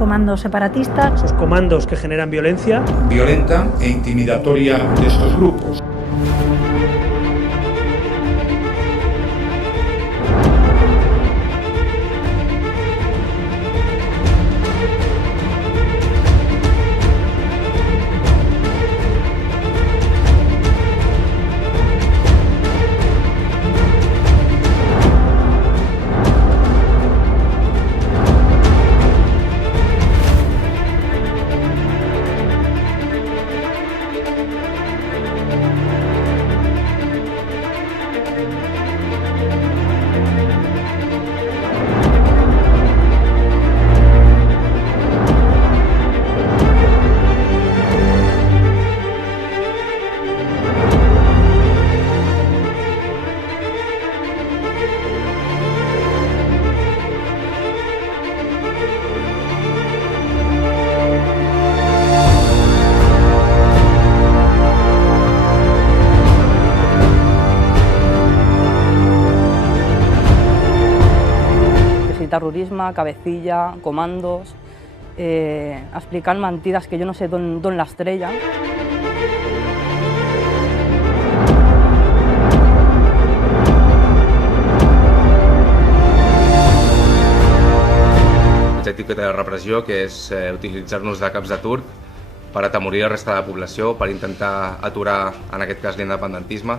comandos separatistas. Esos comandos que generan violencia. Violenta e intimidatoria de estos grupos. Terrorisme, cabecilla, comandos, explicant mentides que jo no sé d'on les treien. L'objectiu que té la repressió, que és utilitzar-nos de caps de turc per atemorir la resta de la població, per intentar aturar, en aquest cas, l'independentisme.